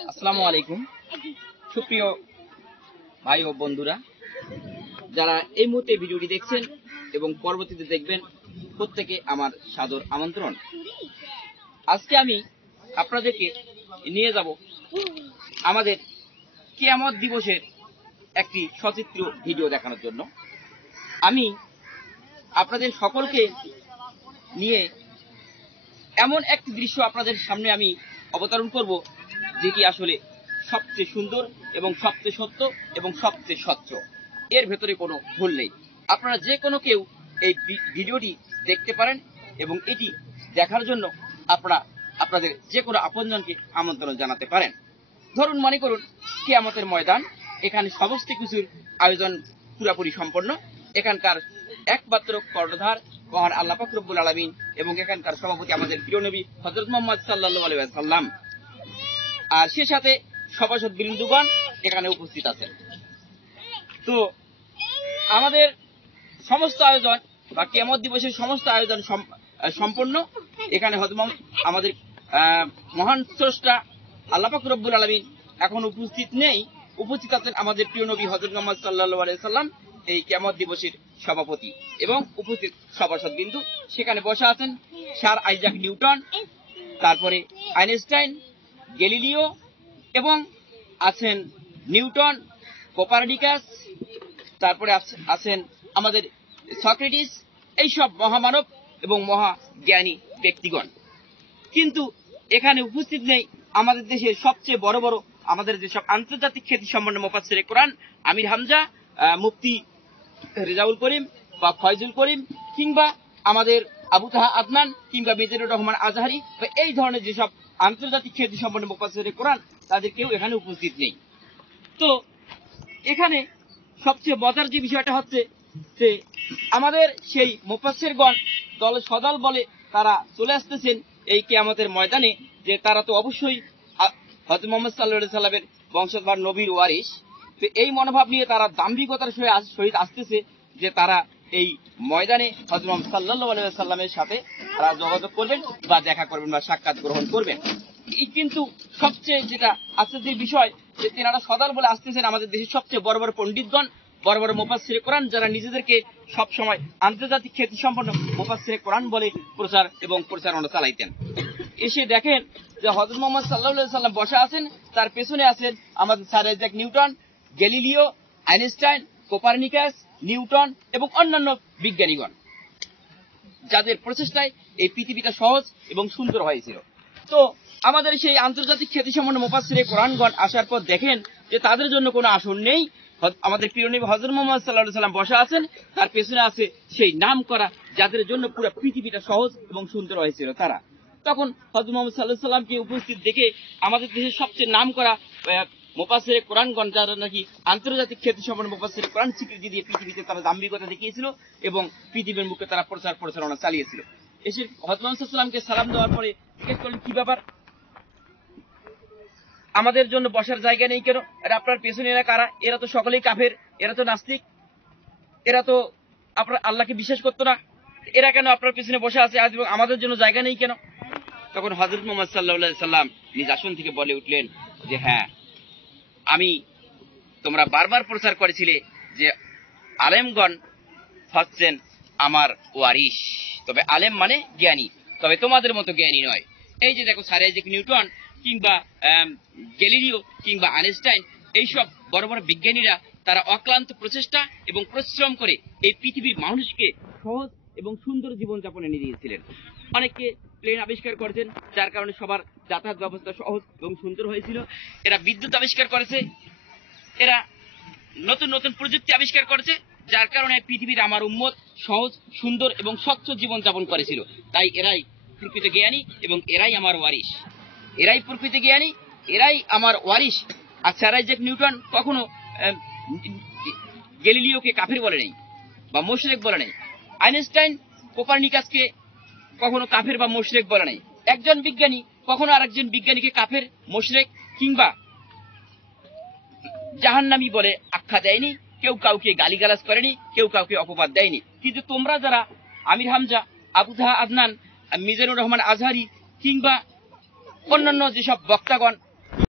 আসসালামু আলাইকুম সুপ্রিয় ভাই ও বন্ধুরা, যারা এই মুহূর্তে ভিডিওটি দেখছেন এবং পরবর্তীতে দেখবেন, প্রত্যেকে আমার সাদর আমন্ত্রণ। আজকে আমি আপনাদেরকে নিয়ে যাব আমাদের কিয়ামত দিবসের একটি সচিত্র ভিডিও দেখানোর জন্য। আমি আপনাদের সকলকে নিয়ে এমন একটি দৃশ্য আপনাদের সামনে আমি অবতরণ করব, যেটি আসলে সবচেয়ে সুন্দর এবং সবচেয়ে সত্য এবং সবচেয়ে স্বচ্ছ। এর ভেতরে কোনো ভুল নেই। আপনারা যে কোনো কেউ এই ভিডিওটি দেখতে পারেন এবং এটি দেখার জন্য আপনারা আপনাদের যে কোনো আপনজনকে আমন্ত্রণ জানাতে পারেন। ধরুন, মনে করুন কিয়ামতের ময়দান, এখানে সমস্ত কিছুর আয়োজন পুরোপুরি সম্পন্ন। এখানকার একমাত্র কর্ণধার মহান আল্লাহ পাক রব্বুল আলামিন এবং এখানকার সভাপতি আমাদের প্রিয় নবী হযরত মুহাম্মদ সাল্লাল্লাহু আলাইহি ওয়াসাল্লাম, আর সে সাথে সভাসদ বৃন্দগণ এখানে উপস্থিত আছেন। তো আমাদের সমস্ত আয়োজন বা কিয়ামত দিবসের সমস্ত আয়োজন সম্পন্ন। এখানে আমাদের মহান স্রষ্টা আল্লাহ পাক রব্বুল আলামিন এখন উপস্থিত নেই, উপস্থিত আছেন আমাদের প্রিয় নবী হযরত মুহাম্মদ সাল্লাল্লাহু আলাইহি ওয়াসাল্লাম, এই কিয়ামত দিবসের সভাপতি, এবং উপস্থিত সভাসদ বিন্দু। সেখানে বসা আছেন স্যার আইজাক নিউটন, তারপরে আইনস্টাইন, গ্যালিলিও, এবং আছেন নিউটন, কোপারনিকাস, তারপরে আছেন আমাদের সক্রেটিস, এইসব মহামানব এবং মহাজ্ঞানী ব্যক্তিগণ। কিন্তু এখানে উপস্থিত নেই আমাদের দেশের সবচেয়ে বড় বড়, আমাদের যেসব আন্তর্জাতিক খ্যাতিসম্পন্ন মুফাসসিরে কোরআন আমির হামজা, মুফতি রেজাউল করিম বা ফয়জুল করিম, কিংবা আমাদের আবু তাহা আদনান, কিংবা মিজানুর রহমান আজহারি, বা এই ধরনের যেসব আন্তর্জাতিক খ্যাতিসম্পন্ন মুফাসসিরে কোরআন, তাদের কেউ এখানে উপস্থিত নেই। তো এখানে সবচেয়ে মজার যে বিষয়টা হচ্ছে যে আমাদের সেই মুফাসসিরগণ দল সদল বলে তারা চলে আসতেছেন এই কিয়ামতের ময়দানে, যে তারা তো অবশ্যই হযরত মুহাম্মদ সাল্লাল্লাহু আলাইহি সাল্লামের বংশধর, নবীর ওয়ারিস। তো এই মনোভাব নিয়ে তারা দাম্ভিকতার সহিত আসতেছে যে তারা এই ময়দানে হযরত মুহাম্মদ সাল্লাল্লাহু আলাইহি সাল্লামের সাথে তারা যোগাযোগ করবেন বা দেখা করবেন বা সাক্ষাৎ গ্রহণ করবেন। কিন্তু সবচেয়ে যেটা আশ্চর্যের বিষয়, যে তেনারা সদল বলে আসতেছেন আমাদের দেশের সবচেয়ে বড় বড় পণ্ডিতগণ, বড় বড় মুফাসসিরে কোরআন, যারা নিজেদেরকে সবসময় আন্তর্জাতিক খ্যাতিসম্পন্ন মুফাসসিরে কোরআন বলে প্রচার এবং প্রচারণা চালাইতেন। এসে দেখেন যে হযরত মুহাম্মদ সাল্লাল্লাহু আলাইহি সাল্লাম বসা আছেন, তার পেছনে আছেন আমাদের sir Isaac Newton, Galileo, Einstein, Copernicus, Newton এবং অন্যান্য বিজ্ঞানীগণ, যাদের প্রচেষ্টায় এই পৃথিবীটা সহজ এবং সুন্দর হয়েছিল। তো আমাদের সেই আন্তর্জাতিক খ্যাতিসম্পন্ন মুফাসসিরে কোরআনগণ আসার পর দেখেন যে তাদের জন্য কোনো আসন নেই। আমাদের প্রিয় নবী হযরত মুহাম্মদ সাল্লাল্লাহু আলাইহি সাল্লাম বসা আছেন, তার পেছনে আছে সেই নাম করা, যাদের জন্য পুরো পৃথিবীটা সহজ এবং সুন্দর হয়েছিল তারা। তখন হযরত মুহাম্মদ সাল্লাল্লাহু আলাইহি সাল্লামকে উপস্থিত দেখে আমাদের দেশের সবচেয়ে নাম করা মুফাসসিরে কোরআনগণ, যারা নাকি আন্তর্জাতিক খ্যাতিসম্পন্ন মুফাসসিরে কোরআন স্বীকৃতি দিয়ে পৃথিবীতে তারা দাম্ভিকতা দেখিয়েছিল এবং পৃথিবীর মুখে তারা প্রচারণা চালিয়েছিল। এসে হযরত মুহাম্মদ সাল্লাল্লাহু আলাইহি সাল্লামকে সালাম দেওয়ার পরে জিজ্ঞেস করলেন, কি ব্যাপার, আমাদের জন্য বসার জায়গা নেই কেন? আর আপনার পেছনে এরা কারা? এরা তো সকলেই কাফের, এরা তো নাস্তিক, এরা তো আপনার আল্লাহকে বিশ্বাস করতো না, এরা কেন আপনার পেছনে বসে আছে, আজ আমাদের জন্য জায়গা নেই কেন? তখন হযরত মুহাম্মদ সাল্লাল্লাহু আলাইহি সাল্লাম নিজ আসন থেকে বলে উঠলেন যে, হ্যাঁ, তোমরা বারবার প্রচার করেছিলে যে আলেমগণ হচ্ছেন আমার ওয়ারিস, তবে আলেম মানে জ্ঞানী, তবে তোমাদের মতো জ্ঞানী নয়। এই যে দেখো, স্যার আইজাক নিউটন, কিংবা গ্যালিলিও, কিংবা আইনস্টাইন, এইসব বড় বড় বিজ্ঞানীরা তারা অক্লান্ত প্রচেষ্টা এবং পরিশ্রম করে এই পৃথিবীর মানুষকে সহজ এবং সুন্দর জীবনযাপনে নিয়ে দিয়েছিলেন। অনেকে প্লেন আবিষ্কার করেছেন, যার কারণে সবার যাতায়াত ব্যবস্থা সহজ এবং সুন্দর হয়েছিল। এরা বিদ্যুৎ আবিষ্কার করেছে, এরা নতুন নতুন প্রযুক্তি আবিষ্কার করেছে, যার কারণে পৃথিবীর আমার উম্মত সহজ, সুন্দর এবং স্বচ্ছ জীবনযাপন করেছিল। তাই এরাই প্রকৃত জ্ঞানী এবং এরাই আমার ওয়ারিস, এরাই প্রকৃত জ্ঞানী, এরাই আমার ওয়ারিস। আর স্যার আইজাক নিউটন কখনো গ্যালিলিওকে কাফের বলে নেই বা মুশরিক বলে নেই। আইনস্টাইন, কোপারনিকাসকে কখনো কাফের বা মুশরিক বলে নেই। একজন বিজ্ঞানী কখনো আরেকজন বিজ্ঞানীকে কাফের, মুশরিক কিংবা জাহান্নামী বলে আখ্যা দেয়নি, কেউ কাউকে গালিগালাজ করেনি, কেউ কাউকে অপবাদ দেয়নি। কিন্তু তোমরা যারা আমির হামজা, আবু তাহা আদনান, মিজানুর রহমান আজহারি, কিংবা অন্যান্য যেসব বক্তাগণ